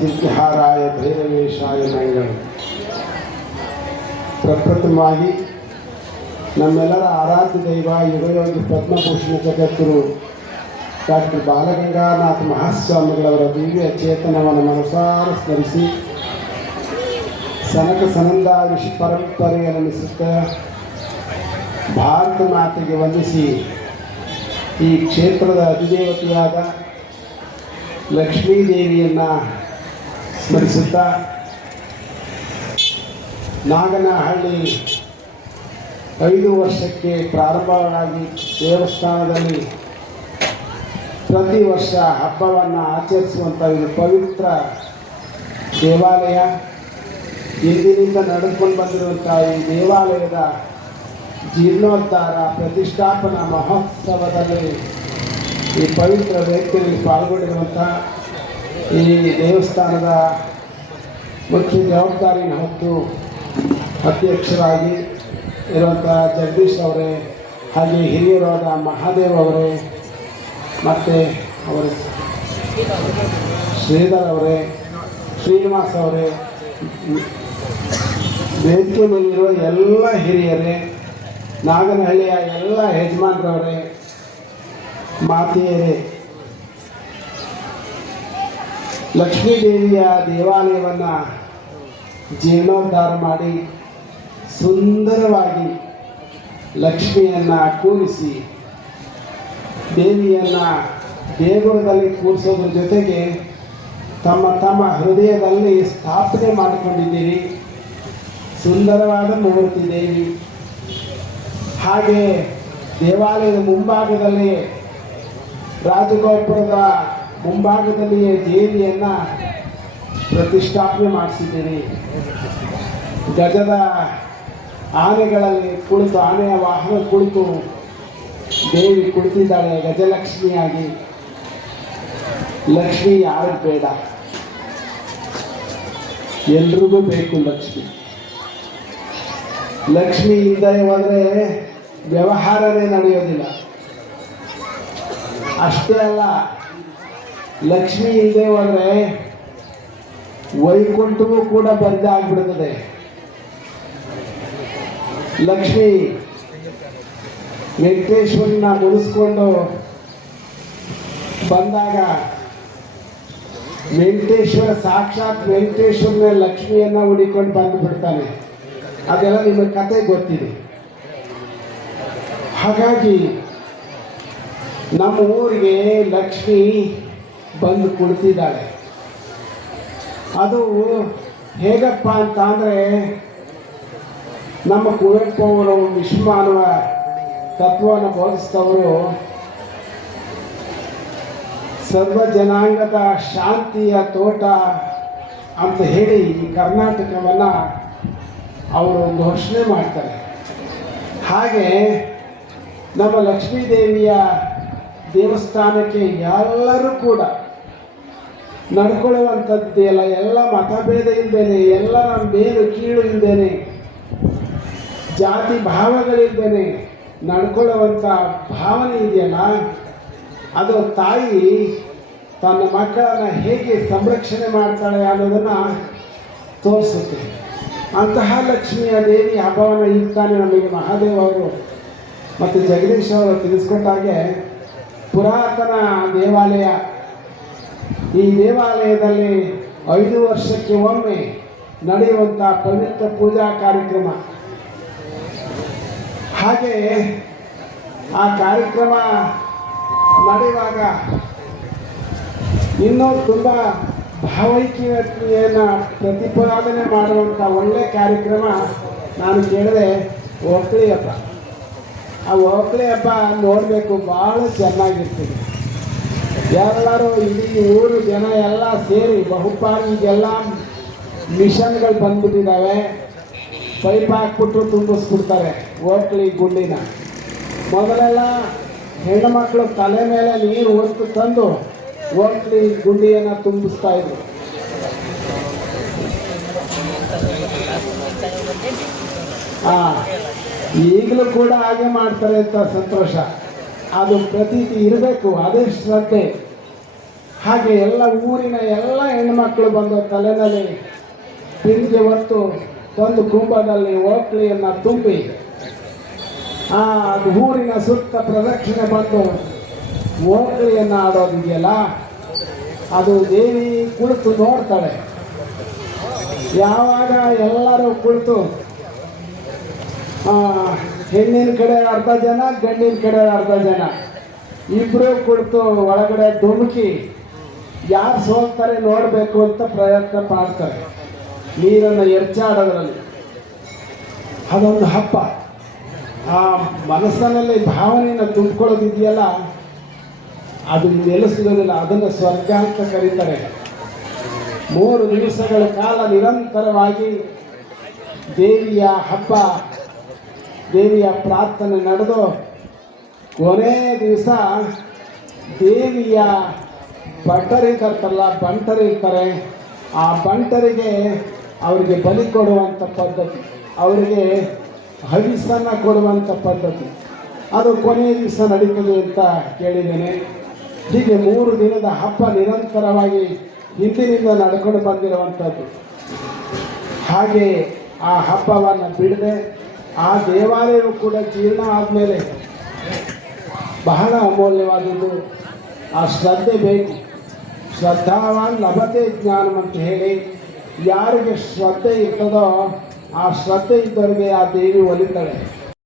ಸಿದ್ಧಿಹಾರಾಯ ಭೈರವೇಶಾಯ ಮಂಗಳ. ಪ್ರಪ್ರಥಮವಾಗಿ ನಮ್ಮೆಲ್ಲರ ಆರಾಧ್ಯ ದೈವ ಯುಗಯೋಗಿ ಪದ್ಮಭೂಷಣ ಜಗದ್ಗುರು ಡಾಕ್ಟರ್ ಬಾಲಗಂಗಾನಾಥ ಮಹಾಸ್ವಾಮಿಗಳವರ ದಿವ್ಯ ಚೇತನವನ್ನು ಮನಸಾರ ಸ್ಮರಿಸಿ ಸನಕ ಸನಂದ ಋಷಿ ಪರಂಪರೆಯನ್ನಿಸುತ್ತ ಭಾರತ ಮಾತೆಗೆ ವಂದಿಸಿ ಈ ಕ್ಷೇತ್ರದ ಅಧಿದೇವತೆಯಾದ ಲಕ್ಷ್ಮೀದೇವಿಯನ್ನು ಸ್ಮರಿಸುತ್ತಾ ನಾಗನಹಳ್ಳಿ 5 ವರ್ಷಕ್ಕೆ ಪ್ರಾರಂಭವಾಗಿ ದೇವಸ್ಥಾನದಲ್ಲಿ ಪ್ರತಿ ವರ್ಷ ಹಬ್ಬವನ್ನು ಆಚರಿಸುವಂಥ ಇದು ಪವಿತ್ರ ದೇವಾಲಯ. ಇಂದಿನಿಂದ ನಡೆದುಕೊಂಡು ಬಂದಿರುವಂಥ ಈ ದೇವಾಲಯದ ಜೀರ್ಣೋದ್ಧಾರ ಪ್ರತಿಷ್ಠಾಪನಾ ಮಹೋತ್ಸವದಲ್ಲಿ ಈ ಪವಿತ್ರ ವ್ಯಕ್ತಿಯಲ್ಲಿ ಪಾಲ್ಗೊಂಡಿರುವಂಥ ಈ ದೇವಸ್ಥಾನದ ಮುಖ್ಯ ಜವಾಬ್ದಾರಿಯನ್ನು ಹೊತ್ತು ಅಧ್ಯಕ್ಷರಾಗಿ ಇರುವಂಥ ಜಗದೀಶ್ ಅವರೇ, ಹಾಗೆ ಹಿರಿಯರಾದ ಮಹಾದೇವ್ ಅವರೇ, ಮತ್ತು ಅವರ ಶ್ರೀಧರ್ ಅವರೇ, ಶ್ರೀನಿವಾಸ್ ಅವರೇ, ವೇದಿಕೆ ಮೇಲಿರುವ ಎಲ್ಲ ಹಿರಿಯರೇ, ನಾಗನಹಳ್ಳಿಯ ಎಲ್ಲ ಯಜಮಾನರವರೇ, ಮಾತೆಯರೇ, ಲಕ್ಷ್ಮೀದೇವಿಯ ದೇವಾಲಯವನ್ನು ಜೀರ್ಣೋದ್ಧಾರ ಮಾಡಿ ಸುಂದರವಾಗಿ ಲಕ್ಷ್ಮಿಯನ್ನು ಕೂರಿಸಿ ದೇವಿಯನ್ನು ದೇಗುಲದಲ್ಲಿ ಕೂರಿಸೋದ್ರ ಜೊತೆಗೆ ತಮ್ಮ ತಮ್ಮ ಹೃದಯದಲ್ಲಿ ಸ್ಥಾಪನೆ ಮಾಡಿಕೊಂಡಿದ್ದೀರಿ. ಸುಂದರವಾದ ಮೂರ್ತಿ ದೇವಿ. ಹಾಗೆ ದೇವಾಲಯದ ಮುಂಭಾಗದಲ್ಲಿ ರಾಜಗೋಪುರದ ಮುಂಭಾಗದಲ್ಲಿಯೇ ದೇವಿಯನ್ನು ಪ್ರತಿಷ್ಠಾಪನೆ ಮಾಡಿಸಿದ್ದೀರಿ. ಗಜದ ಆನೆಗಳಲ್ಲಿ ಕುಳಿತು, ಆನೆಯ ವಾಹನ ಕುಳಿತು ದೇವಿ ಕುಳಿತಿದ್ದಾಳೆ ಗಜಲಕ್ಷ್ಮಿಯಾಗಿ. ಲಕ್ಷ್ಮಿ ಯಾರಿಗೆ ಬೇಡ? ಎಲ್ರಿಗೂ ಬೇಕು ಲಕ್ಷ್ಮಿ. ಲಕ್ಷ್ಮಿ ಇದ್ದರೆ ಹೋದರೆ ವ್ಯವಹಾರವೇ ನಡೆಯೋದಿಲ್ಲ. ಅಷ್ಟೇ ಅಲ್ಲ, ಲಕ್ಷ್ಮಿ ಇಲ್ಲದೆ ಹೋದರೆ ವೈಕುಂಠವೂ ಕೂಡ ಬರಿದಾಗ್ಬಿಡುತ್ತದೆ. ಲಕ್ಷ್ಮಿ ವೆಂಕಟೇಶ್ವರನ ಮುನಿಸ್ಕೊಂಡು ಬಂದಾಗ ವೆಂಕಟೇಶ್ವರ ಸಾಕ್ಷಾತ್ ವೆಂಕಟೇಶ್ವರನ ಲಕ್ಷ್ಮಿಯನ್ನು ಹುಡಿಕೊಂಡು ಬಂದು ಬಿಡ್ತಾನೆ. ಅದೆಲ್ಲ ನಿಮಗೆ ಕತೆ ಗೊತ್ತಿದೆ. ಹಾಗಾಗಿ ನಮ್ಮ ಊರಿಗೆ ಲಕ್ಷ್ಮಿ ಬಂದು ಕುಳಿತಿದ್ದಾಳೆ. ಅದು ಹೇಗಪ್ಪ ಅಂತ ಅಂದರೆ, ನಮ್ಮ ಕುವೆಂಪು ಅವರು ವಿಶ್ವಮಾನವ ತತ್ವವನ್ನು ಬೋಧಿಸಿದವರು ಸರ್ವ ಜನಾಂಗದ ಶಾಂತಿಯ ತೋಟ ಅಂತ ಹೇಳಿ ಈ ಕರ್ನಾಟಕವನ್ನು ಅವರು ಘೋಷಣೆ ಮಾಡ್ತಾರೆ. ಹಾಗೆ ನಮ್ಮ ಲಕ್ಷ್ಮೀದೇವಿಯ ದೇವಸ್ಥಾನಕ್ಕೆ ಎಲ್ಲರೂ ಕೂಡ ನಡ್ಕೊಳ್ಳುವಂಥದ್ದೆಲ್ಲ, ಎಲ್ಲ ಮತಭೇದ ಇಲ್ಲದೇನೆ, ಎಲ್ಲರ ಮೇಲು ಕೀಳು ಇಲ್ಲದೇನೆ, ಜಾತಿ ಭಾವಗಳಿಲ್ಲದೇನೆ ನಡ್ಕೊಳ್ಳುವಂಥ ಭಾವನೆ ಇದೆಯಲ್ಲ, ಅದು ತಾಯಿ ತನ್ನ ಮಕ್ಕಳನ್ನು ಹೇಗೆ ಸಂರಕ್ಷಣೆ ಮಾಡ್ತಾಳೆ ಅನ್ನೋದನ್ನು ತೋರಿಸುತ್ತೆ. ಅಂತಹ ಲಕ್ಷ್ಮಿಯ ದೇವಿ ಹಬ್ಬವನ್ನು ಈಗ ತಾನೇ ನಮಗೆ ಮಹಾದೇವ್ ಅವರು ಮತ್ತು ಜಗದೀಶ್ ಅವರು ತಿಳಿಸ್ಕೊಟ್ಟಾಗೆ ಪುರಾತನ ದೇವಾಲಯ. ಈ ದೇವಾಲಯದಲ್ಲಿ 5 ವರ್ಷಕ್ಕೆ ಒಮ್ಮೆ ನಡೆಯುವಂಥ ಪವಿತ್ರ ಪೂಜಾ ಕಾರ್ಯಕ್ರಮ. ಹಾಗೆ ಆ ಕಾರ್ಯಕ್ರಮ ನಡೆಯುವಾಗ ಇನ್ನೂ ತುಂಬ ಭಾವೈಕ್ಯತೆಯನ್ನು ಪ್ರತಿಪಾದನೆ ಮಾಡುವಂಥ ಒಳ್ಳೆಯ ಕಾರ್ಯಕ್ರಮ ನಾನು ಕೇಳಿದೆ, ಓಕಳಿ ಹಬ್ಬ. ಆ ಓಕಳಿ ಹಬ್ಬ ನೋಡಬೇಕು, ಭಾಳ ಚೆನ್ನಾಗಿರ್ತದೆ. ಎಲ್ಲರೂ ಇಡೀ ಊರು ಜನ ಎಲ್ಲ ಸೇರಿ ಬಹುಪಾಲು ಈಗೆಲ್ಲ ಮಿಷನ್ಗಳು ಬಂದ್ಬಿಟ್ಟಿದ್ದಾವೆ. ಪೈಪ್ ಹಾಕ್ಬಿಟ್ಟು ತುಂಬಿಸ್ಬಿಡ್ತಾರೆ ಓಕಳಿ ಗುಂಡಿನ. ಮೊದಲೆಲ್ಲ ಹೆಣ್ಣುಮಕ್ಕಳು ತಲೆ ಮೇಲೆ ನೀರು ಹೊತ್ತು ತಂದು ಓಕಳಿ ಗುಂಡಿಯನ್ನು ತುಂಬಿಸ್ತಾ ಇದ್ರು. ಈಗಲೂ ಕೂಡ ಹಾಗೆ ಮಾಡ್ತಾರೆ ಅಂತ ಸಂತೋಷ. ಅದು ಪ್ರತೀತಿ ಇರಬೇಕು, ಅದೇ ಶ್ರದ್ಧೆ. ಹಾಗೆ ಎಲ್ಲ ಊರಿನ ಎಲ್ಲ ಹೆಣ್ಮಕ್ಳು ಬಂದು ತಲೆನಲ್ಲಿ ಬಿಂದಿಗೆ ಹೊತ್ತು ಒಂದು ಕುಂಭದಲ್ಲಿ ಓಕ್ಳಿಯನ್ನು ತುಂಬಿ ಅದು ಊರಿನ ಸುತ್ತ ಪ್ರದಕ್ಷಿಣೆ ಬಂದು ಓಕ್ಳಿಯನ್ನು ಆಡೋದಿದೆಯಲ್ಲ, ಅದು ದೇವಿ ಕುಳಿತು ನೋಡ್ತಾಳೆ. ಯಾವಾಗ ಎಲ್ಲರೂ ಕುಳಿತು ಹೆಣ್ಣಿನ ಕಡೆ ಅರ್ಧ ಜನ, ಗಂಡಿನ ಕಡೆ ಅರ್ಧ ಜನ ಇಬ್ಬರು ಕುಳಿತು ಒಳಗಡೆ ಧುಮುಕಿ ಯಾರು ಸೋಲ್ತಾರೆ ನೋಡಬೇಕು ಅಂತ ಪ್ರಯತ್ನ ಮಾಡ್ತಾರೆ. ನೀರನ್ನು ಎರಚಾಡೋದ್ರಲ್ಲಿ ಅದೊಂದು ಹಬ್ಬ. ಆ ಮನಸ್ಸಿನಲ್ಲಿ ಭಾವನೆಯನ್ನು ತುಂಬಿಕೊಳ್ಳೋದಿದೆಯಲ್ಲ, ಅದು ಇನ್ನೆಲ್ಲ ಸಿಗೋದಿಲ್ಲ. ಅದನ್ನು ಸ್ವರ್ಗ ಅಂತ ಕರೀತಾರೆ. 3 ದಿವಸಗಳ ಕಾಲ ನಿರಂತರವಾಗಿ ದೇವಿಯ ಹಬ್ಬ, ದೇವಿಯ ಪ್ರಾರ್ಥನೆ ನಡೆದು ಕೊನೆ ದಿವಸ ದೇವಿಯ ಬಂಟರಿರ್ತಾರೆ. ಆ ಬಂಟರಿಗೆ ಅವರಿಗೆ ಬಲಿ ಕೊಡುವಂಥ ಪದ್ಧತಿ, ಅವರಿಗೆ ಹವಿಸನ್ನು ಕೊಡುವಂಥ ಪದ್ಧತಿ, ಅದು ಕೊನೆಯ ದಿವಸ ನಡೀತದೆ ಅಂತ ಕೇಳಿದ್ದೇನೆ. ಹೀಗೆ 3 ದಿನದ ಹಬ್ಬ ನಿರಂತರವಾಗಿ ಹಿಂದಿನಿಂದ ನಡ್ಕೊಂಡು ಬಂದಿರುವಂಥದ್ದು. ಹಾಗೆ ಆ ಹಬ್ಬವನ್ನು ಬಿಡದೆ ಆ ದೇವಾಲಯವು ಕೂಡ ಜೀರ್ಣ ಆದಮೇಲೆ ಬಹಳ ಅಮೂಲ್ಯವಾದದ್ದು. ಆ ಶ್ರದ್ಧೆ ಬೇಕು. ಶ್ರದ್ಧಾವಾನ್ ಲಭತೆ ಜ್ಞಾನಂ ಅಂತ ಹೇಳಿ, ಯಾರಿಗೆ ಶ್ರದ್ಧೆ ಇರ್ತದೋ ಆ ಶ್ರದ್ಧೆ ಇದ್ದವರಿಗೆ ಆ ದೇವಿ ಒಲಿತಾಳೆ.